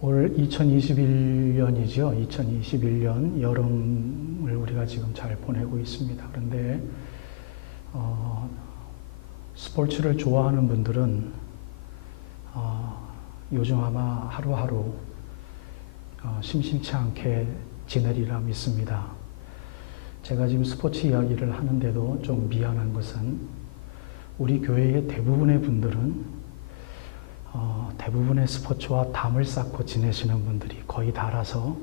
올 2021년이죠. 2021년 여름을 우리가 지금 잘 보내고 있습니다. 그런데 스포츠를 좋아하는 분들은 요즘 아마 하루하루 심심치 않게 지내리라 믿습니다. 제가 지금 스포츠 이야기를 하는데도 좀 미안한 것은 우리 교회의 대부분의 분들은 대부분의 스포츠와 담을 쌓고 지내시는 분들이 거의 다라서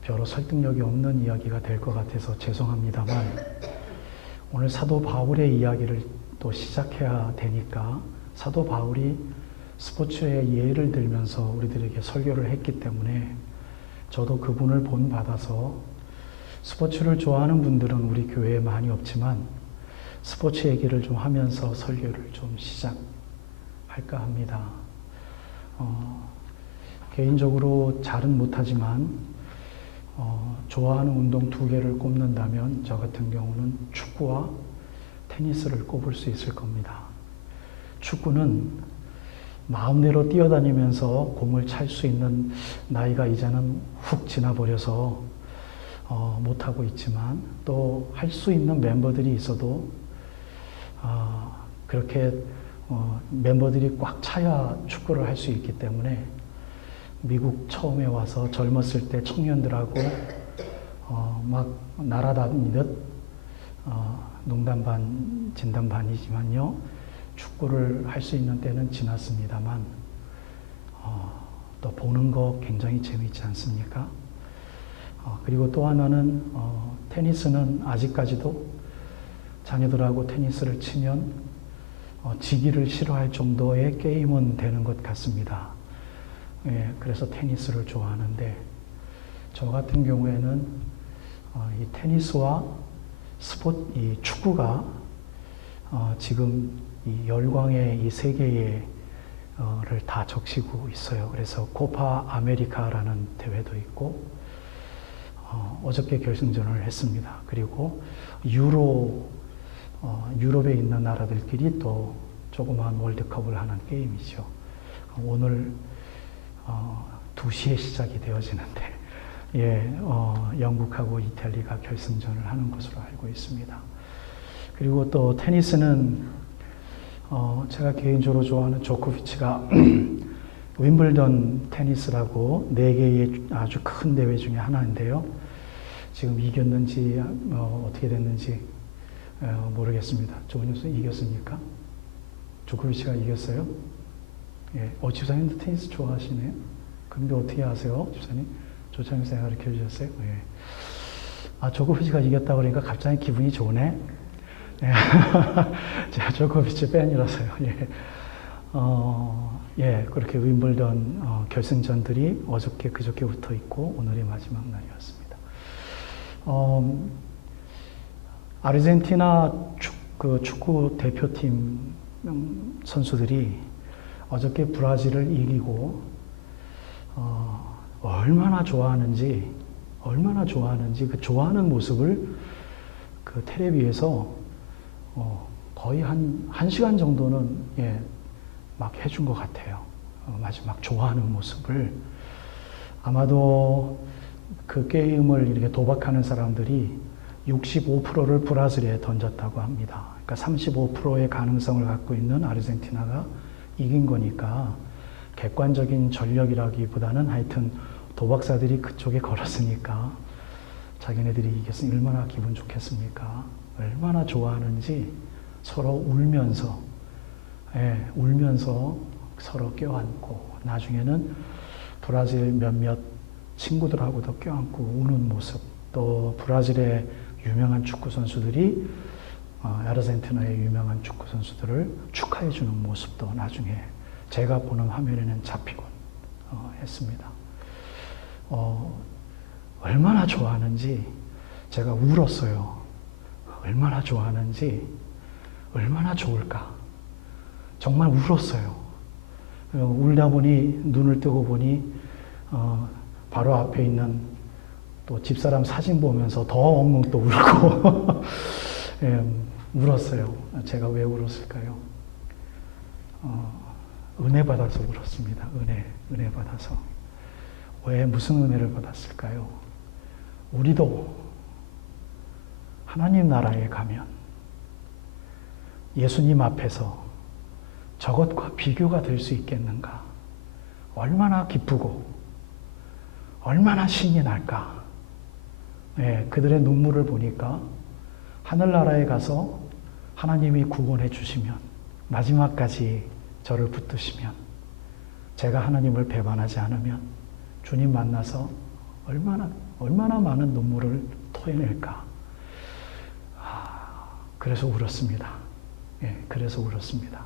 별로 설득력이 없는 이야기가 될 것 같아서 죄송합니다만, 오늘 사도 바울의 이야기를 또 시작해야 되니까 사도 바울이 스포츠의 예를 들면서 우리들에게 설교를 했기 때문에 저도 그분을 본받아서, 스포츠를 좋아하는 분들은 우리 교회에 많이 없지만 스포츠 얘기를 좀 하면서 설교를 좀 시작할까 합니다. 개인적으로 잘은 못하지만 좋아하는 운동 두 개를 꼽는다면 저 같은 경우는 축구와 테니스를 꼽을 수 있을 겁니다. 축구는 마음대로 뛰어다니면서 공을 찰 수 있는 나이가 이제는 훅 지나버려서 못하고 있지만, 또 할 수 있는 멤버들이 있어도 그렇게 멤버들이 꽉 차야 축구를 할 수 있기 때문에, 미국 처음에 와서 젊었을 때 청년들하고 막 날아다니듯 농담 반 진담 반이지만요, 축구를 할 수 있는 때는 지났습니다만 또 보는 거 굉장히 재미있지 않습니까? 그리고 또 하나는 테니스는 아직까지도 자녀들하고 테니스를 치면 지기를 싫어할 정도의 게임은 되는 것 같습니다. 그래서 테니스를 좋아하는데, 저 같은 경우에는 이 테니스와 이 축구가 지금 이 열광의 이 세계를 다 적시고 있어요. 그래서 코파 아메리카라는 대회도 있고, 어저께 결승전을 했습니다. 그리고 유럽에 있는 나라들끼리 또 조그마한 월드컵을 하는 게임이죠. 오늘 2시에 시작이 되어지는데, 영국하고 이탈리아가 결승전을 하는 것으로 알고 있습니다. 그리고 또 테니스는 제가 개인적으로 좋아하는 조코비치가 윈블던 테니스라고 4개의 아주 큰 대회 중에 하나인데요. 지금 이겼는지 어떻게 됐는지 모르겠습니다. 조은영 선생님 이겼습니까? 조코비치가 이겼어요? 집사님도 테니스 좋아하시네요? 근데 어떻게 아세요, 집사님? 조창희 선생님 가르쳐 주셨어요? 조코비치가 이겼다 그러니까 갑자기 기분이 좋네? 제가 조코비치 팬이라서요. 그렇게 윈블던 결승전들이 어저께 그저께부터 있고 오늘이 마지막 날이었습니다. 아르헨티나 축구 대표팀 선수들이 어저께 브라질을 이기고 얼마나 좋아하는지 그 좋아하는 모습을 그 텔레비에서 거의 한 1시간 정도는 막 해준 것 같아요. 마지막 좋아하는 모습을. 아마도 그 게임을 이렇게 도박하는 사람들이 65%를 브라질에 던졌다고 합니다. 그러니까 35%의 가능성을 갖고 있는 아르헨티나가 이긴 거니까, 객관적인 전력이라기보다는 하여튼 도박사들이 그쪽에 걸었으니까 자기네들이 이겼으니 얼마나 기분 좋겠습니까? 얼마나 좋아하는지 서로 울면서 서로 껴안고, 나중에는 브라질 몇몇 친구들하고도 껴안고 우는 모습, 또 브라질의 유명한 축구 선수들이 아르헨티나의 유명한 축구 선수들을 축하해 주는 모습도 나중에 제가 보는 화면에는 잡히곤 했습니다. 얼마나 좋아하는지 제가 울었어요. 얼마나 좋아하는지, 얼마나 좋을까. 정말 울었어요. 울다 보니, 눈을 뜨고 보니 바로 앞에 있는 또 집사람 사진 보면서 더 엉엉 또 울고 울었어요. 제가 왜 울었을까요? 은혜 받아서 울었습니다. 은혜 받아서. 왜 무슨 은혜를 받았을까요? 우리도 하나님 나라에 가면 예수님 앞에서 저것과 비교가 될 수 있겠는가? 얼마나 기쁘고 얼마나 신이 날까? 네, 그들의 눈물을 보니까 하늘나라에 가서 하나님이 구원해 주시면 마지막까지 저를 붙드시면 제가 하나님을 배반하지 않으면 주님 만나서 얼마나 많은 눈물을 토해낼까? 그래서 울었습니다. 예, 그래서 울었습니다.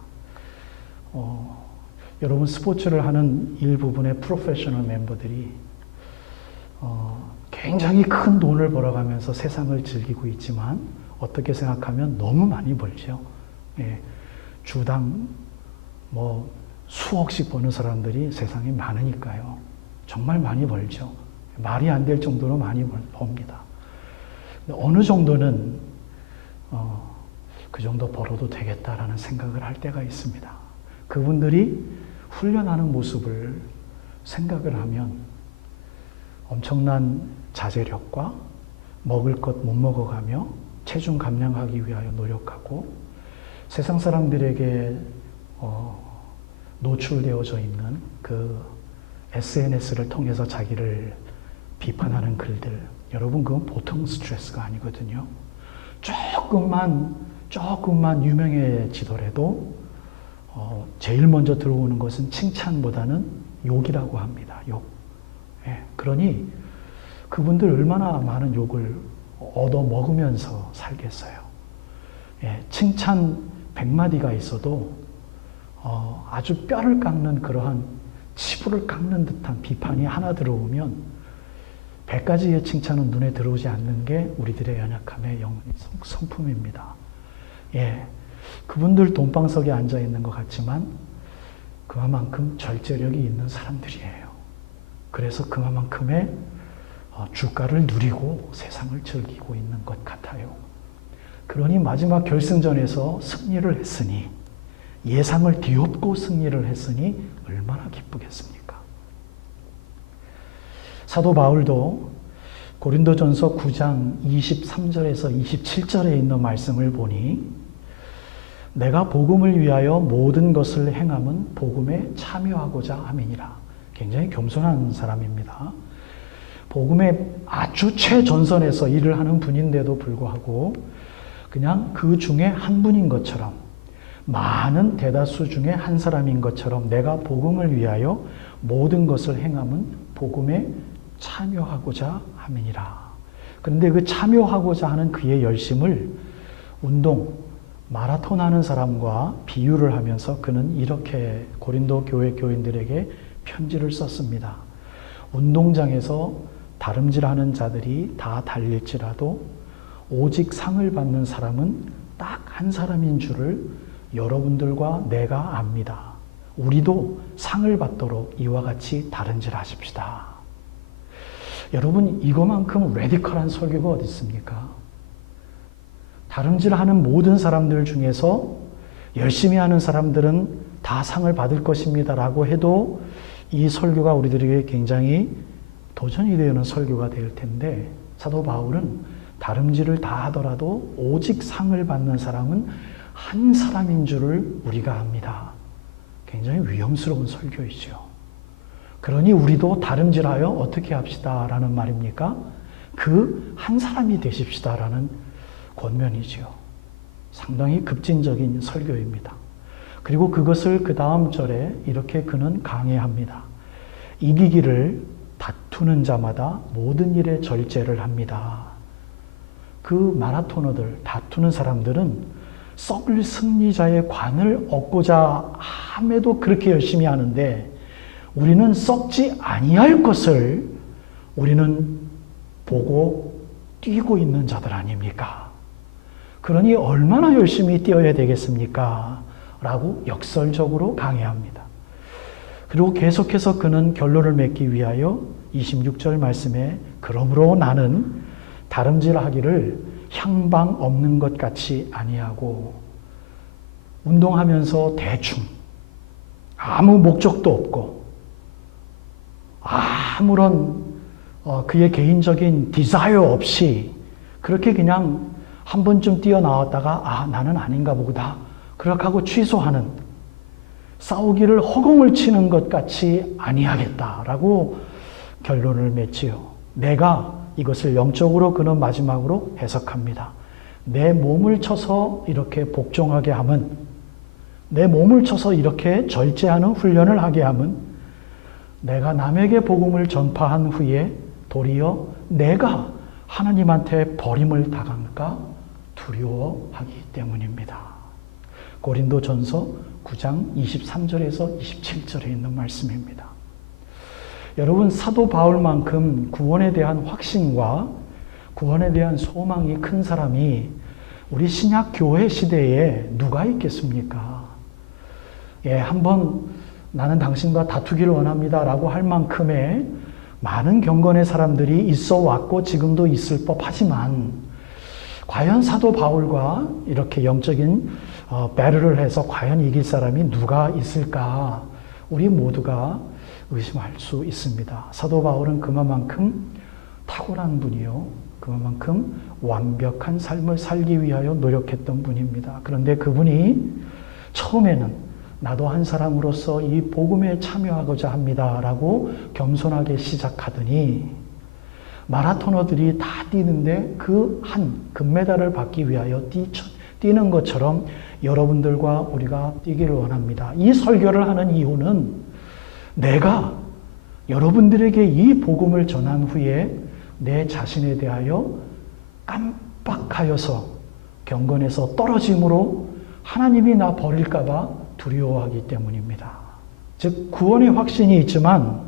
여러분 스포츠를 하는 일부분의 프로페셔널 멤버들이 굉장히 큰 돈을 벌어가면서 세상을 즐기고 있지만 어떻게 생각하면 너무 많이 벌죠. 예, 주당 수억씩 버는 사람들이 세상에 많으니까요. 정말 많이 벌죠. 말이 안 될 정도로 많이 법니다. 어느 정도는 그 정도 벌어도 되겠다라는 생각을 할 때가 있습니다. 그분들이 훈련하는 모습을 생각을 하면 엄청난 자제력과 먹을 것 못 먹어가며 체중 감량하기 위하여 노력하고 세상 사람들에게 노출되어져 있는 그 SNS를 통해서 자기를 비판하는 글들, 여러분 그건 보통 스트레스가 아니거든요. 조금만 유명해지더라도 제일 먼저 들어오는 것은 칭찬보다는 욕이라고 합니다. 욕. 예, 그러니 그분들 얼마나 많은 욕을 얻어 먹으면서 살겠어요. 예, 칭찬 100마디가 있어도 아주 뼈를 깎는 그러한 치부를 깎는 듯한 비판이 하나 들어오면 100가지의 칭찬은 눈에 들어오지 않는 게 우리들의 연약함의 성품입니다. 예, 그분들 돈방석에 앉아 있는 것 같지만 그만큼 절제력이 있는 사람들이에요. 그래서 그만큼의 주가를 누리고 세상을 즐기고 있는 것 같아요. 그러니 마지막 결승전에서 승리를 했으니 예상을 뒤엎고 승리를 했으니 얼마나 기쁘겠습니까? 사도 바울도 고린도전서 9장 23절에서 27절에 있는 말씀을 보니 내가 복음을 위하여 모든 것을 행함은 복음에 참여하고자 함이니라. 굉장히 겸손한 사람입니다. 복음의 아주 최전선에서 일을 하는 분인데도 불구하고 그냥 그 중에 한 분인 것처럼 많은 대다수 중에 한 사람인 것처럼 내가 복음을 위하여 모든 것을 행함은 복음에 참여하고자 함이니라. 그런데 그 참여하고자 하는 그의 열심을 운동, 마라톤 하는 사람과 비유를 하면서 그는 이렇게 고린도 교회 교인들에게 편지를 썼습니다. 운동장에서 다름질하는 자들이 다 달릴지라도 오직 상을 받는 사람은 딱 한 사람인 줄을 여러분들과 내가 압니다. 우리도 상을 받도록 이와 같이 다름질하십시다. 여러분, 이거만큼 레디컬한 설교가 어디 있습니까? 다름질하는 모든 사람들 중에서 열심히 하는 사람들은 다 상을 받을 것입니다 라고 해도 이 설교가 우리들에게 굉장히 도전이 되는 설교가 될 텐데 사도 바울은 다름질을 다 하더라도 오직 상을 받는 사람은 한 사람인 줄을 우리가 압니다. 굉장히 위험스러운 설교이죠. 그러니 우리도 다름질하여 어떻게 합시다 라는 말입니까? 그 한 사람이 되십시다 라는 권면이죠. 상당히 급진적인 설교입니다. 그리고 그것을 그 다음 절에 이렇게 그는 강해합니다. 이기기를 다투는 자마다 모든 일에 절제를 합니다. 그 마라토너들, 다투는 사람들은 썩을 승리자의 관을 얻고자 함에도 그렇게 열심히 하는데 우리는 썩지 아니할 것을 우리는 보고 뛰고 있는 자들 아닙니까? 그러니 얼마나 열심히 뛰어야 되겠습니까? 라고 역설적으로 강해합니다. 그리고 계속해서 그는 결론을 맺기 위하여 26절 말씀에 그러므로 나는 다름질하기를 향방 없는 것 같이 아니하고 운동하면서 대충 아무 목적도 없고 아무런 그의 개인적인 디자이어 없이 그렇게 그냥 한 번쯤 뛰어나왔다가 나는 아닌가 보다 그렇게 하고 취소하는, 싸우기를 허공을 치는 것 같이 아니하겠다라고 결론을 맺지요. 내가 이것을 영적으로 그는 마지막으로 해석합니다. 내 몸을 쳐서 이렇게 복종하게 함은, 내 몸을 쳐서 이렇게 절제하는 훈련을 하게 함은 내가 남에게 복음을 전파한 후에 도리어 내가 하나님한테 버림을 당할까 두려워하기 때문입니다. 고린도전서 9장 23절에서 27절에 있는 말씀입니다. 여러분, 사도 바울만큼 구원에 대한 확신과 구원에 대한 소망이 큰 사람이 우리 신약 교회 시대에 누가 있겠습니까? 한번 나는 당신과 다투기를 원합니다 라고 할 만큼의 많은 경건의 사람들이 있어 왔고 지금도 있을 법하지만 과연 사도 바울과 이렇게 영적인 배틀을 해서 과연 이길 사람이 누가 있을까? 우리 모두가 의심할 수 있습니다. 사도 바울은 그만큼 탁월한 분이요, 그만큼 완벽한 삶을 살기 위하여 노력했던 분입니다. 그런데 그분이 처음에는 나도 한 사람으로서 이 복음에 참여하고자 합니다 라고 겸손하게 시작하더니 마라토너들이 다 뛰는데 그 한 금메달을 받기 위하여 뛰는 것처럼 여러분들과 우리가 뛰기를 원합니다. 이 설교를 하는 이유는 내가 여러분들에게 이 복음을 전한 후에 내 자신에 대하여 깜빡하여서 경건에서 떨어짐으로 하나님이 나 버릴까 봐 두려워하기 때문입니다. 즉 구원의 확신이 있지만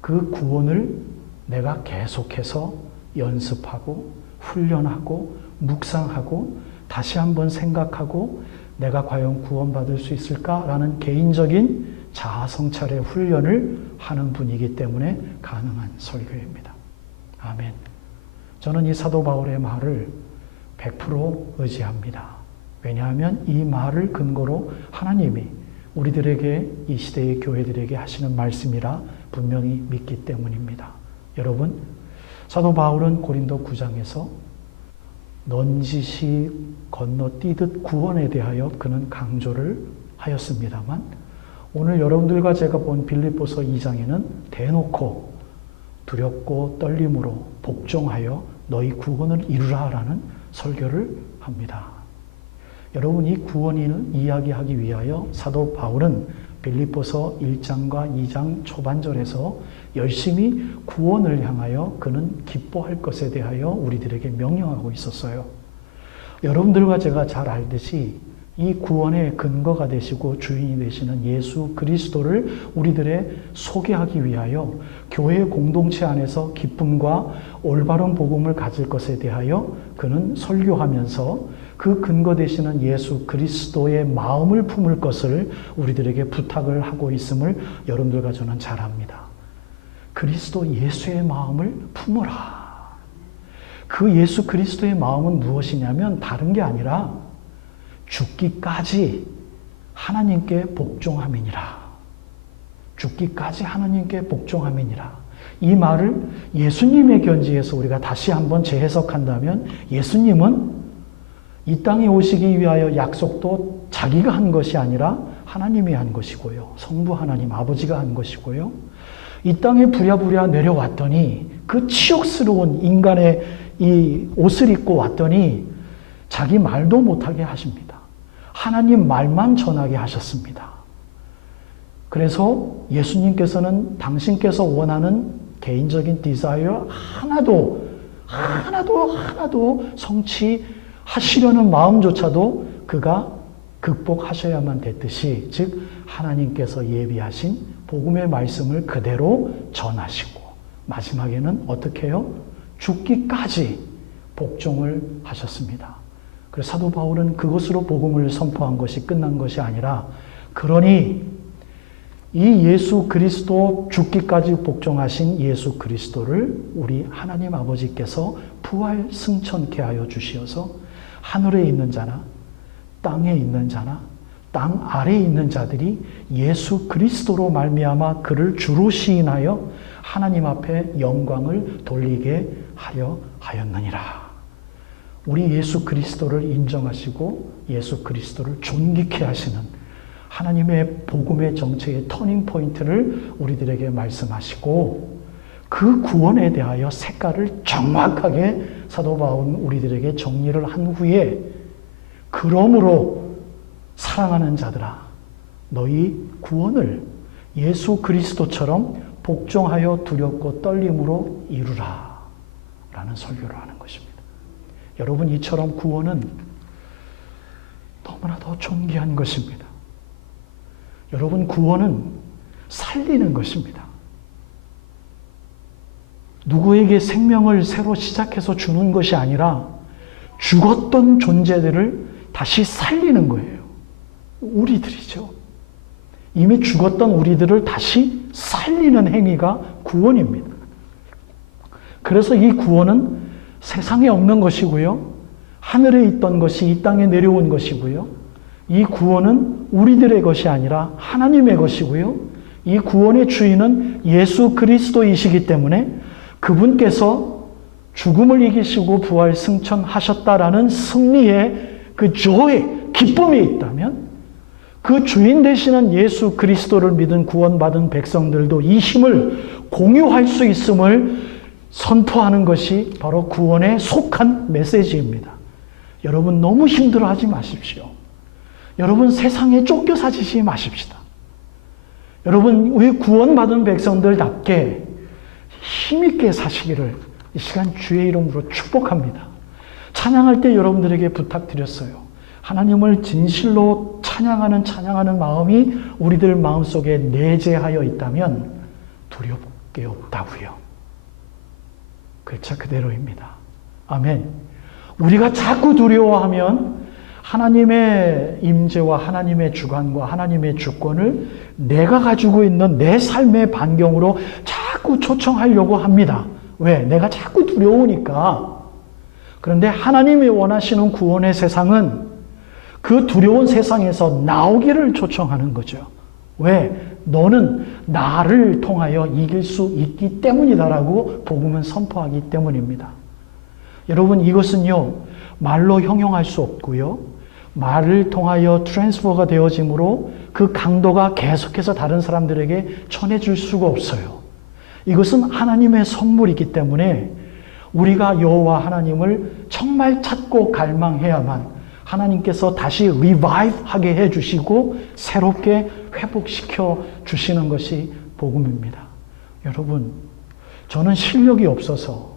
그 구원을 내가 계속해서 연습하고 훈련하고 묵상하고 다시 한번 생각하고 내가 과연 구원받을 수 있을까라는 개인적인 자아 성찰의 훈련을 하는 분이기 때문에 가능한 설교입니다. 아멘. 저는 이 사도 바울의 말을 100% 의지합니다. 왜냐하면 이 말을 근거로 하나님이 우리들에게, 이 시대의 교회들에게 하시는 말씀이라 분명히 믿기 때문입니다. 여러분, 사도 바울은 고린도 9장에서 넌지시 건너뛰듯 구원에 대하여 그는 강조를 하였습니다만 오늘 여러분들과 제가 본 빌립보서 2장에는 대놓고 두렵고 떨림으로 복종하여 너희 구원을 이루라라는 설교를 합니다. 여러분, 이 구원을 이야기하기 위하여 사도 바울은 빌립보서 1장과 2장 초반절에서 열심히 구원을 향하여 그는 기뻐할 것에 대하여 우리들에게 명령하고 있었어요. 여러분들과 제가 잘 알듯이 이 구원의 근거가 되시고 주인이 되시는 예수 그리스도를 우리들의 소개하기 위하여 교회 공동체 안에서 기쁨과 올바른 복음을 가질 것에 대하여 그는 설교하면서 그 근거 되시는 예수 그리스도의 마음을 품을 것을 우리들에게 부탁을 하고 있음을 여러분들과 저는 잘 압니다. 그리스도 예수의 마음을 품으라. 그 예수 그리스도의 마음은 무엇이냐면 다른 게 아니라 죽기까지 하나님께 복종함이니라. 죽기까지 하나님께 복종함이니라. 이 말을 예수님의 견지에서 우리가 다시 한번 재해석한다면 예수님은 이 땅에 오시기 위하여 약속도 자기가 한 것이 아니라 하나님이 한 것이고요. 성부 하나님 아버지가 한 것이고요. 이 땅에 부랴부랴 내려왔더니 그 치욕스러운 인간의 이 옷을 입고 왔더니 자기 말도 못하게 하십니다. 하나님 말만 전하게 하셨습니다. 그래서 예수님께서는 당신께서 원하는 개인적인 디자이어 하나도 성취하시려는 마음조차도 그가 극복하셔야만 됐듯이, 즉 하나님께서 예비하신 복음의 말씀을 그대로 전하시고 마지막에는 어떻게 해요? 죽기까지 복종을 하셨습니다. 그래서 사도 바울은 그것으로 복음을 선포한 것이 끝난 것이 아니라, 그러니 이 예수 그리스도 죽기까지 복종하신 예수 그리스도를 우리 하나님 아버지께서 부활 승천케 하여 주시어서 하늘에 있는 자나 땅에 있는 자나 땅 아래에 있는 자들이 예수 그리스도로 말미암아 그를 주로 시인하여 하나님 앞에 영광을 돌리게 하려 하였느니라. 우리 예수 그리스도를 인정하시고 예수 그리스도를 존귀케 하시는 하나님의 복음의 정체의 터닝 포인트를 우리들에게 말씀하시고 그 구원에 대하여 색깔을 정확하게 사도 바울은 우리들에게 정리를 한 후에 그러므로 사랑하는 자들아 너희 구원을 예수 그리스도처럼 복종하여 두렵고 떨림으로 이루라 라는 설교를 하는 것입니다. 여러분 이처럼 구원은 너무나도 존귀한 것입니다. 여러분 구원은 살리는 것입니다. 누구에게 생명을 새로 시작해서 주는 것이 아니라 죽었던 존재들을 다시 살리는 거예요. 우리들이죠. 이미 죽었던 우리들을 다시 살리는 행위가 구원입니다. 그래서 이 구원은 세상에 없는 것이고요. 하늘에 있던 것이 이 땅에 내려온 것이고요. 이 구원은 우리들의 것이 아니라 하나님의 것이고요. 이 구원의 주인은 예수 그리스도이시기 때문에 그분께서 죽음을 이기시고 부활 승천하셨다라는 승리의 그 joy, 기쁨이 있다면 그 주인 되시는 예수 그리스도를 믿은 구원받은 백성들도 이 힘을 공유할 수 있음을 선포하는 것이 바로 구원에 속한 메시지입니다. 여러분 너무 힘들어하지 마십시오. 여러분 세상에 쫓겨 사시지 마십시다. 여러분 우리 구원받은 백성들답게 힘있게 사시기를 이 시간 주의 이름으로 축복합니다. 찬양할 때 여러분들에게 부탁드렸어요. 하나님을 진실로 찬양하는 마음이 우리들 마음속에 내재하여 있다면 두렵게 없다고요. 글자 그대로입니다. 아멘. 우리가 자꾸 두려워하면 하나님의 임재와 하나님의 주관과 하나님의 주권을 내가 가지고 있는 내 삶의 반경으로 자꾸 초청하려고 합니다. 왜? 내가 자꾸 두려우니까. 그런데 하나님이 원하시는 구원의 세상은 그 두려운 세상에서 나오기를 초청하는 거죠. 왜? 너는 나를 통하여 이길 수 있기 때문이다라고 복음은 선포하기 때문입니다. 여러분 이것은요 말로 형용할 수 없고요 말을 통하여 트랜스퍼가 되어짐으로 그 강도가 계속해서 다른 사람들에게 전해줄 수가 없어요. 이것은 하나님의 선물이기 때문에 우리가 여호와 하나님을 정말 찾고 갈망해야만 하나님께서 다시 리바이브하게 해주시고 새롭게 회복시켜 주시는 것이 복음입니다. 여러분 저는 실력이 없어서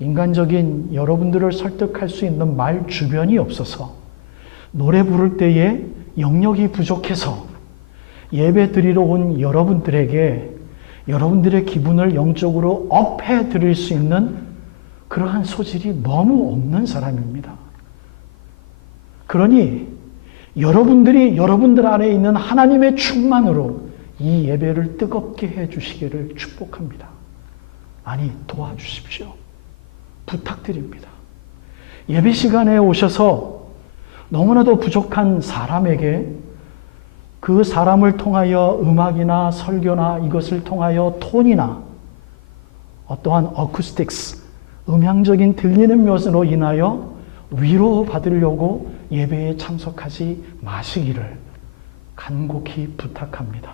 인간적인 여러분들을 설득할 수 있는 말 주변이 없어서 노래 부를 때에 영역이 부족해서 예배 드리러 온 여러분들에게 여러분들의 기분을 영적으로 업해 드릴 수 있는 그러한 소질이 너무 없는 사람입니다. 그러니 여러분들이 여러분들 안에 있는 하나님의 충만으로 이 예배를 뜨겁게 해 주시기를 축복합니다. 아니 도와주십시오. 부탁드립니다. 예배 시간에 오셔서 너무나도 부족한 사람에게 그 사람을 통하여 음악이나 설교나 이것을 통하여 톤이나 어떠한 어쿠스틱스, 음향적인 들리는 것으로 인하여 위로받으려고 예배에 참석하지 마시기를 간곡히 부탁합니다.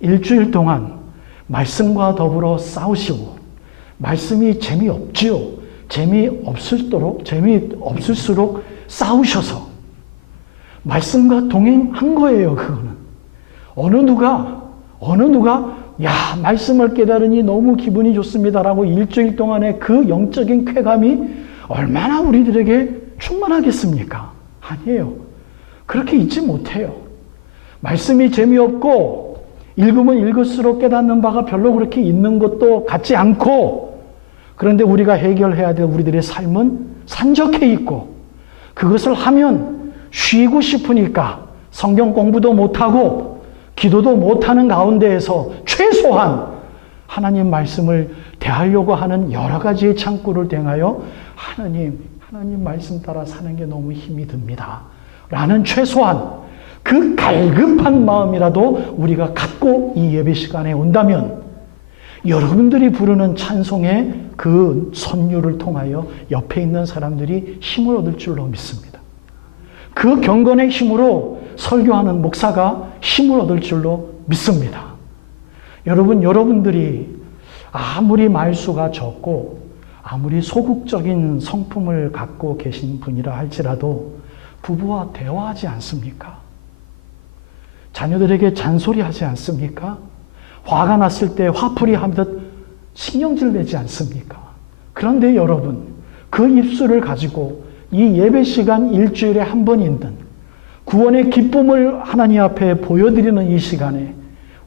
일주일 동안 말씀과 더불어 싸우시고 말씀이 재미없지요. 재미없을수록 싸우셔서 말씀과 동행한 거예요. 그거는 어느 누가 야 말씀을 깨달으니 너무 기분이 좋습니다라고 일주일 동안의 그 영적인 쾌감이 얼마나 우리들에게 충만하겠습니까? 아니에요. 그렇게 있지 못해요. 말씀이 재미없고 읽으면 읽을수록 깨닫는 바가 별로 그렇게 있는 것도 같지 않고 그런데 우리가 해결해야 될 우리들의 삶은 산적해 있고 그것을 하면 쉬고 싶으니까 성경 공부도 못하고 기도도 못하는 가운데에서 최소한 하나님 말씀을 대하려고 하는 여러 가지의 창구를 대하여 하나님 말씀 따라 사는 게 너무 힘이 듭니다. 라는 최소한 그 갈급한 마음이라도 우리가 갖고 이 예배 시간에 온다면 여러분들이 부르는 찬송의 그 선율을 통하여 옆에 있는 사람들이 힘을 얻을 줄로 믿습니다. 그 경건의 힘으로 설교하는 목사가 힘을 얻을 줄로 믿습니다. 여러분들이 아무리 말수가 적고 아무리 소극적인 성품을 갖고 계신 분이라 할지라도 부부와 대화하지 않습니까? 자녀들에게 잔소리하지 않습니까? 화가 났을 때 화풀이 하듯 신경질 내지 않습니까? 그런데 여러분, 그 입술을 가지고 이 예배 시간 일주일에 한 번 있는 구원의 기쁨을 하나님 앞에 보여드리는 이 시간에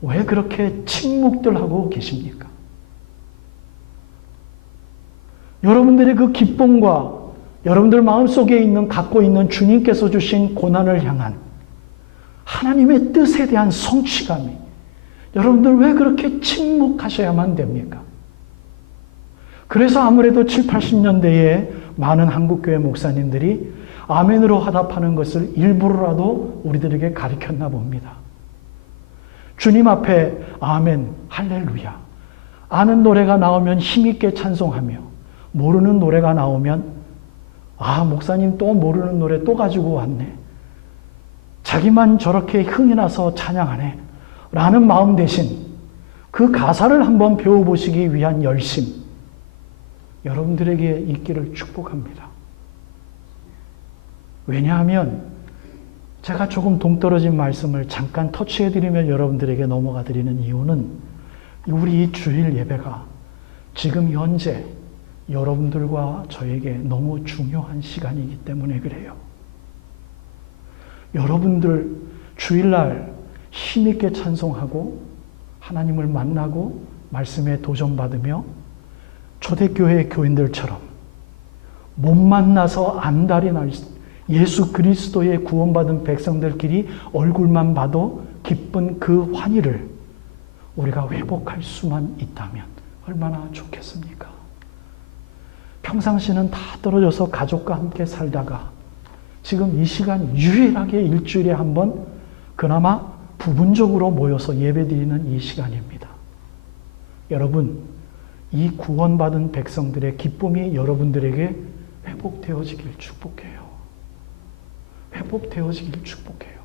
왜 그렇게 침묵들 하고 계십니까? 여러분들의 그 기쁨과 여러분들 마음속에 갖고 있는 주님께서 주신 고난을 향한 하나님의 뜻에 대한 성취감이 여러분들 왜 그렇게 침묵하셔야만 됩니까? 그래서 아무래도 7, 80년대에 많은 한국교회 목사님들이 아멘으로 화답하는 것을 일부러라도 우리들에게 가르쳤나 봅니다. 주님 앞에 아멘, 할렐루야. 아는 노래가 나오면 힘있게 찬송하며 모르는 노래가 나오면 목사님 또 모르는 노래 또 가지고 왔네. 자기만 저렇게 흥이 나서 찬양하네. 라는 마음 대신 그 가사를 한번 배워보시기 위한 열심 여러분들에게 있기를 축복합니다. 왜냐하면 제가 조금 동떨어진 말씀을 잠깐 터치해드리며 여러분들에게 넘어가 드리는 이유는 우리 이 주일 예배가 지금 현재 여러분들과 저에게 너무 중요한 시간이기 때문에 그래요. 여러분들 주일날 힘있게 찬송하고 하나님을 만나고 말씀에 도전받으며 초대교회 교인들처럼 못 만나서 안달이 날 예수 그리스도의 구원받은 백성들끼리 얼굴만 봐도 기쁜 그 환희를 우리가 회복할 수만 있다면 얼마나 좋겠습니까? 평상시는 다 떨어져서 가족과 함께 살다가 지금 이 시간 유일하게 일주일에 한 번 그나마 부분적으로 모여서 예배드리는 이 시간입니다. 여러분, 이 구원받은 백성들의 기쁨이 여러분들에게 회복되어지길 축복해요. 회복되어지길 축복해요.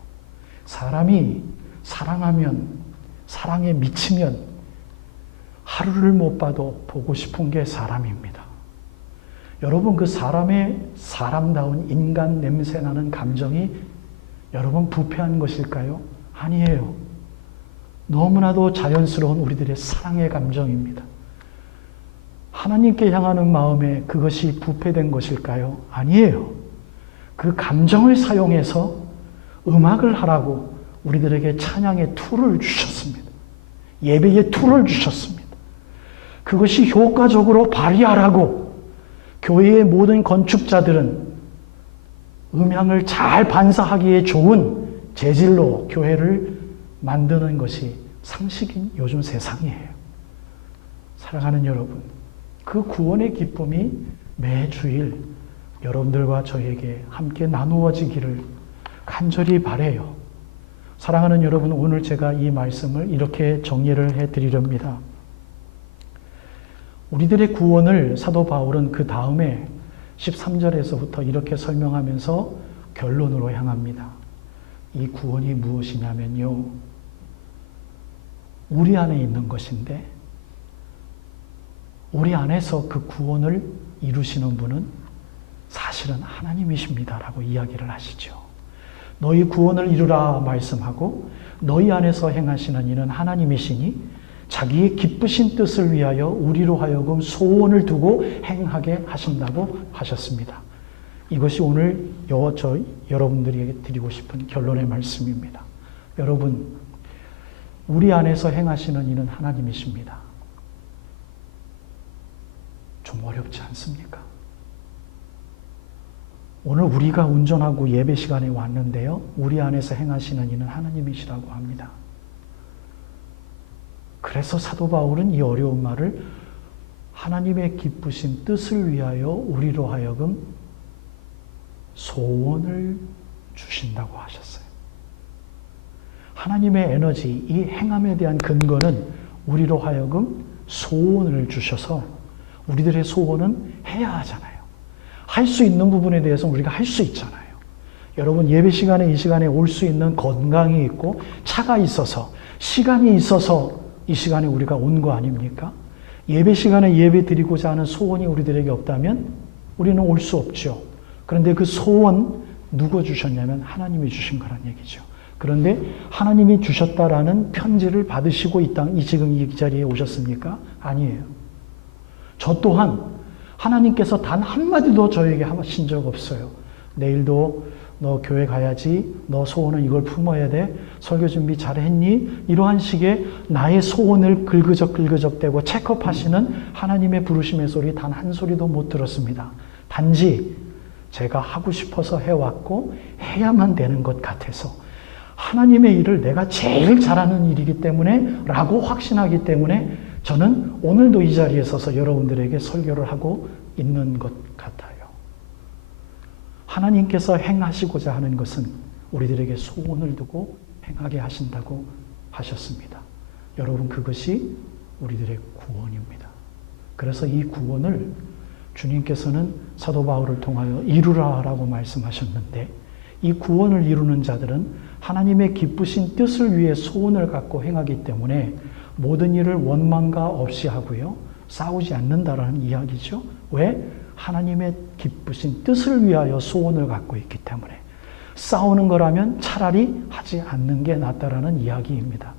사람이 사랑하면, 사랑에 미치면 하루를 못 봐도 보고 싶은 게 사람입니다. 여러분, 그 사람다운 인간 냄새나는 감정이 여러분 부패한 것일까요? 아니에요. 너무나도 자연스러운 우리들의 사랑의 감정입니다. 하나님께 향하는 마음에 그것이 부패된 것일까요? 아니에요. 그 감정을 사용해서 음악을 하라고 우리들에게 찬양의 툴을 주셨습니다. 예배의 툴을 주셨습니다. 그것이 효과적으로 발휘하라고 교회의 모든 건축자들은 음향을 잘 반사하기에 좋은 재질로 교회를 만드는 것이 상식인 요즘 세상이에요. 사랑하는 여러분, 그 구원의 기쁨이 매주일 여러분들과 저에게 함께 나누어지기를 간절히 바라요. 사랑하는 여러분, 오늘 제가 이 말씀을 이렇게 정리를 해드리렵니다. 우리들의 구원을 사도 바울은 그 다음에 13절에서부터 이렇게 설명하면서 결론으로 향합니다. 이 구원이 무엇이냐면요, 우리 안에 있는 것인데 우리 안에서 그 구원을 이루시는 분은 사실은 하나님이십니다라고 이야기를 하시죠. 너희 구원을 이루라 말씀하고 너희 안에서 행하시는 이는 하나님이시니 자기의 기쁘신 뜻을 위하여 우리로 하여금 소원을 두고 행하게 하신다고 하셨습니다. 이것이 오늘 여러분들에게 드리고 싶은 결론의 말씀입니다. 여러분, 우리 안에서 행하시는 이는 하나님이십니다. 좀 어렵지 않습니까? 오늘 우리가 운전하고 예배 시간에 왔는데요, 우리 안에서 행하시는 이는 하나님이시라고 합니다. 그래서 사도 바울은 이 어려운 말을 하나님의 기쁘신 뜻을 위하여 우리로 하여금 소원을 주신다고 하셨어요. 하나님의 에너지, 이 행함에 대한 근거는 우리로 하여금 소원을 주셔서 우리들의 소원은 해야 하잖아요. 할 수 있는 부분에 대해서 우리가 할 수 있잖아요. 여러분 예배 시간에 이 시간에 올 수 있는 건강이 있고 차가 있어서 시간이 있어서 이 시간에 우리가 온 거 아닙니까? 예배 시간에 예배 드리고자 하는 소원이 우리들에게 없다면 우리는 올 수 없죠. 그런데 그 소원 누가 주셨냐면 하나님이 주신 거란 얘기죠. 그런데 하나님이 주셨다라는 편지를 받으시고 지금 이 자리에 오셨습니까? 아니에요. 저 또한 하나님께서 단 한마디도 저에게 하신 적 없어요. 내일도 너 교회 가야지, 너 소원은 이걸 품어야 돼, 설교 준비 잘했니? 이러한 식의 나의 소원을 긁으적대고 체크업하시는 하나님의 부르심의 소리 단 한 소리도 못 들었습니다. 단지 제가 하고 싶어서 해왔고 해야만 되는 것 같아서 하나님의 일을 내가 제일 잘하는 일이기 때문에 라고 확신하기 때문에 저는 오늘도 이 자리에 서서 여러분들에게 설교를 하고 있는 것 같아요. 하나님께서 행하시고자 하는 것은 우리들에게 소원을 두고 행하게 하신다고 하셨습니다. 여러분 그것이 우리들의 구원입니다. 그래서 이 구원을 주님께서는 사도 바울을 통하여 이루라라고 말씀하셨는데 이 구원을 이루는 자들은 하나님의 기쁘신 뜻을 위해 소원을 갖고 행하기 때문에 모든 일을 원망과 없이 하고요. 싸우지 않는다라는 이야기죠. 왜? 하나님의 기쁘신 뜻을 위하여 소원을 갖고 있기 때문에 싸우는 거라면 차라리 하지 않는 게 낫다라는 이야기입니다.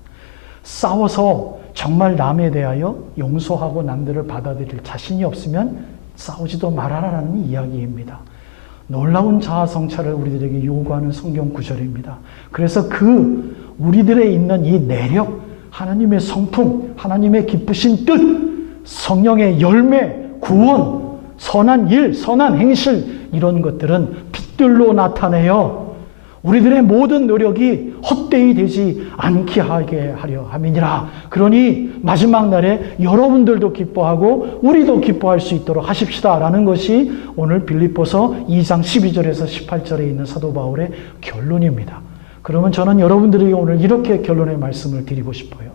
싸워서 정말 남에 대하여 용서하고 남들을 받아들일 자신이 없으면 싸우지도 말아라라는 이야기입니다. 놀라운 자아성찰을 우리들에게 요구하는 성경 구절입니다. 그래서 우리들에 있는 이 내력, 하나님의 성품, 하나님의 기쁘신 뜻, 성령의 열매, 구원, 선한 일, 선한 행실 이런 것들은 빛들로 나타내어 우리들의 모든 노력이 헛되이 되지 않게 하게 하려 함이니라. 그러니 마지막 날에 여러분들도 기뻐하고 우리도 기뻐할 수 있도록 하십시다라는 것이 오늘 빌립보서 2장 12절에서 18절에 있는 사도 바울의 결론입니다. 그러면 저는 여러분들에게 오늘 이렇게 결론의 말씀을 드리고 싶어요.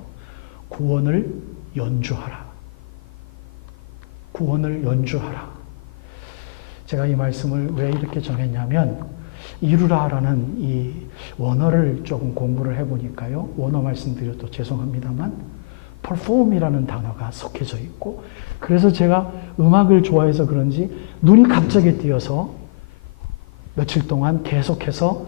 구원을 연주하라. 구원을 연주하라. 제가 이 말씀을 왜 이렇게 정했냐면 이루라라는 이 원어를 조금 공부를 해보니까요. 원어 말씀드려도 죄송합니다만 perform이라는 단어가 섞여져 있고 그래서 제가 음악을 좋아해서 그런지 눈이 갑자기 띄어서 며칠 동안 계속해서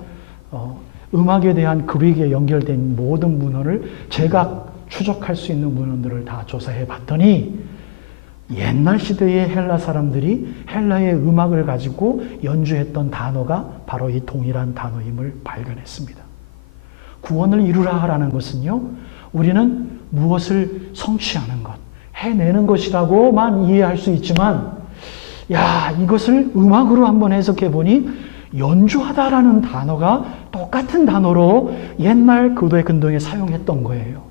음악에 대한 그릭에 연결된 모든 문헌을 제가 추적할 수 있는 문헌들을 다 조사해 봤더니 옛날 시대의 헬라 사람들이 헬라의 음악을 가지고 연주했던 단어가 바로 이 동일한 단어임을 발견했습니다. 구원을 이루라라는 것은요, 우리는 무엇을 성취하는 것, 해내는 것이라고만 이해할 수 있지만, 이것을 음악으로 한번 해석해 보니 연주하다라는 단어가 똑같은 단어로 옛날 고대 근동에 사용했던 거예요.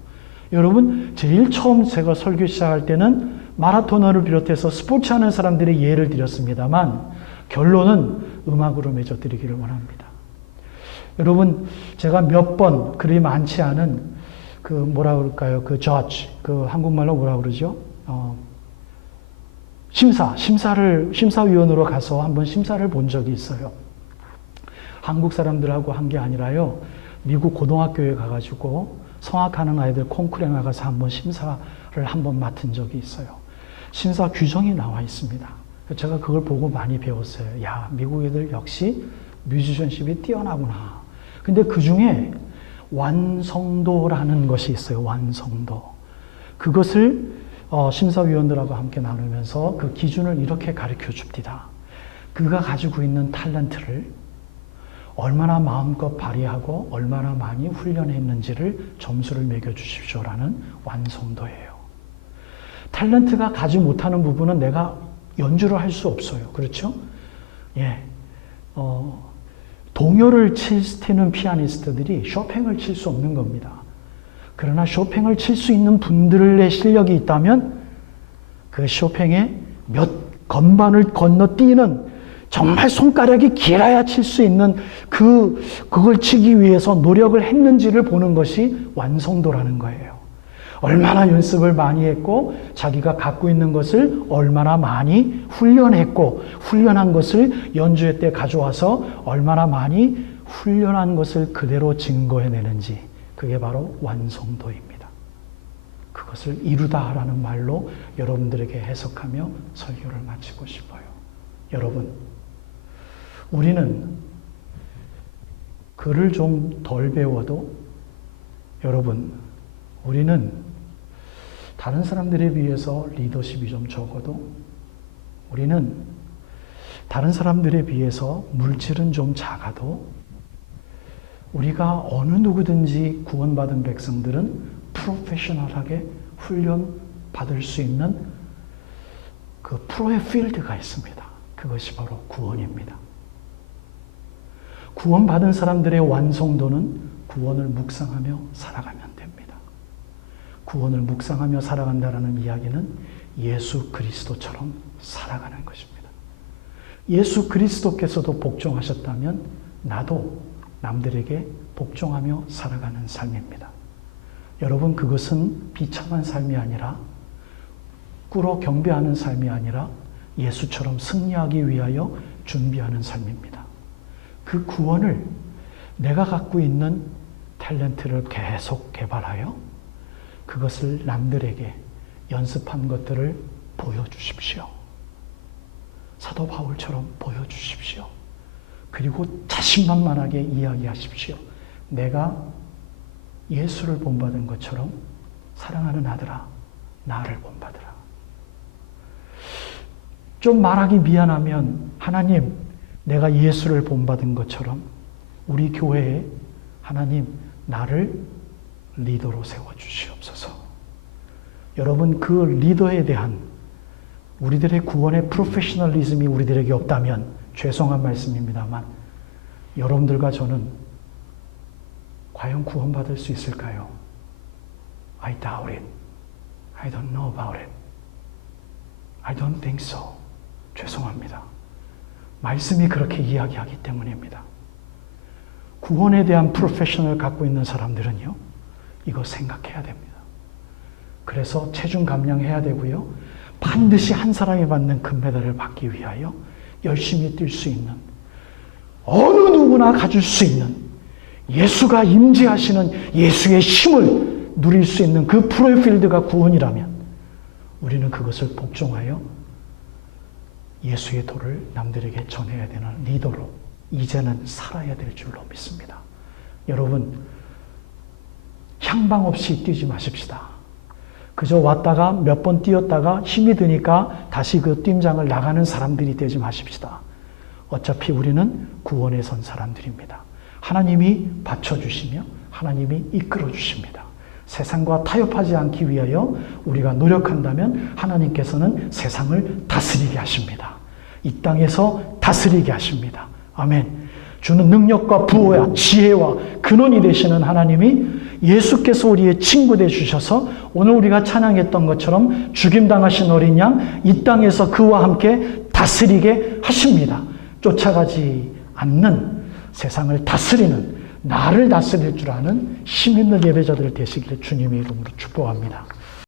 여러분, 제일 처음 제가 설교 시작할 때는 마라토너를 비롯해서 스포츠 하는 사람들의 예를 드렸습니다만 결론은 음악으로 맺어드리기를 원합니다. 여러분, 제가 몇 번 그리 많지 않은 judge, 한국말로 뭐라 그러죠? 심사위원으로 가서 한번 심사를 본 적이 있어요. 한국 사람들하고 한 게 아니라요. 미국 고등학교에 가가지고 성악하는 아이들 콩쿠르에 나가서 한번 심사를 한번 맡은 적이 있어요. 심사 규정이 나와 있습니다. 제가 그걸 보고 많이 배웠어요. 미국 애들 역시 뮤지션십이 뛰어나구나. 근데 그 중에 완성도라는 것이 있어요. 완성도. 그것을 심사위원들하고 함께 나누면서 그 기준을 이렇게 가르쳐 줍니다. 그가 가지고 있는 탤런트를 얼마나 마음껏 발휘하고 얼마나 많이 훈련했는지를 점수를 매겨주십시오라는 완성도예요. 탤런트가 가지 못하는 부분은 내가 연주를 할 수 없어요. 그렇죠? 동요를 치는 피아니스트들이 쇼팽을 칠 수 없는 겁니다. 그러나 쇼팽을 칠 수 있는 분들의 실력이 있다면 그 쇼팽의 몇 건반을 건너뛰는 정말 손가락이 길어야 칠 수 있는 그걸 치기 위해서 노력을 했는지를 보는 것이 완성도라는 거예요. 얼마나 연습을 많이 했고 자기가 갖고 있는 것을 얼마나 많이 훈련했고 훈련한 것을 연주회 때 가져와서 얼마나 많이 훈련한 것을 그대로 증거해내는지, 그게 바로 완성도입니다. 그것을 이루다라는 말로 여러분들에게 해석하며 설교를 마치고 싶어요. 여러분, 우리는 글을 좀 덜 배워도, 여러분, 우리는 다른 사람들에 비해서 리더십이 좀 적어도, 우리는 다른 사람들에 비해서 물질은 좀 작아도, 우리가 어느 누구든지 구원받은 백성들은 프로페셔널하게 훈련받을 수 있는 그 프로의 필드가 있습니다. 그것이 바로 구원입니다. 구원받은 사람들의 완성도는 구원을 묵상하며 살아가면 됩니다. 구원을 묵상하며 살아간다는 이야기는 예수 그리스도처럼 살아가는 것입니다. 예수 그리스도께서도 복종하셨다면 나도 남들에게 복종하며 살아가는 삶입니다. 여러분, 그것은 비참한 삶이 아니라, 꿇어 경배하는 삶이 아니라 예수처럼 승리하기 위하여 준비하는 삶입니다. 그 구원을 내가 갖고 있는 탤런트를 계속 개발하여 그것을 남들에게 연습한 것들을 보여주십시오. 사도 바울처럼 보여주십시오. 그리고 자신만만하게 이야기하십시오. 내가 예수를 본받은 것처럼 사랑하는 아들아, 나를 본받으라. 좀 말하기 미안하면, 하나님, 내가 예수를 본받은 것처럼 우리 교회에 하나님, 나를 리더로 세워주시옵소서. 여러분, 그 리더에 대한 우리들의 구원의 프로페셔널리즘이 우리들에게 없다면 죄송한 말씀입니다만, 여러분들과 저는 과연 구원받을 수 있을까요? I doubt it. I don't know about it. I don't think so. 죄송합니다. 말씀이 그렇게 이야기하기 때문입니다. 구원에 대한 프로페셔널을 갖고 있는 사람들은요, 이거 생각해야 됩니다. 그래서 체중 감량해야 되고요, 반드시 한 사람이 받는 금메달을 받기 위하여 열심히 뛸 수 있는, 어느 누구나 가질 수 있는, 예수가 임재하시는 예수의 힘을 누릴 수 있는 그 프로의 필드가 구원이라면 우리는 그것을 복종하여 예수의 도를 남들에게 전해야 되는 리더로 이제는 살아야 될 줄로 믿습니다. 여러분, 향방 없이 뛰지 마십시다. 그저 왔다가 몇 번 뛰었다가 힘이 드니까 다시 그 뛰장을 나가는 사람들이 되지 마십시다. 어차피 우리는 구원에 선 사람들입니다. 하나님이 받쳐주시며 하나님이 이끌어주십니다. 세상과 타협하지 않기 위하여 우리가 노력한다면 하나님께서는 세상을 다스리게 하십니다. 이 땅에서 다스리게 하십니다. 아멘. 주는 능력과 부호와 지혜와 근원이 되시는 하나님이 예수께서 우리의 친구 되주셔서 오늘 우리가 찬양했던 것처럼 죽임당하신 어린 양 이 땅에서 그와 함께 다스리게 하십니다. 쫓아가지 않는, 세상을 다스리는, 나를 다스릴 줄 아는 힘 있는 예배자들 되시기를 주님의 이름으로 축복합니다.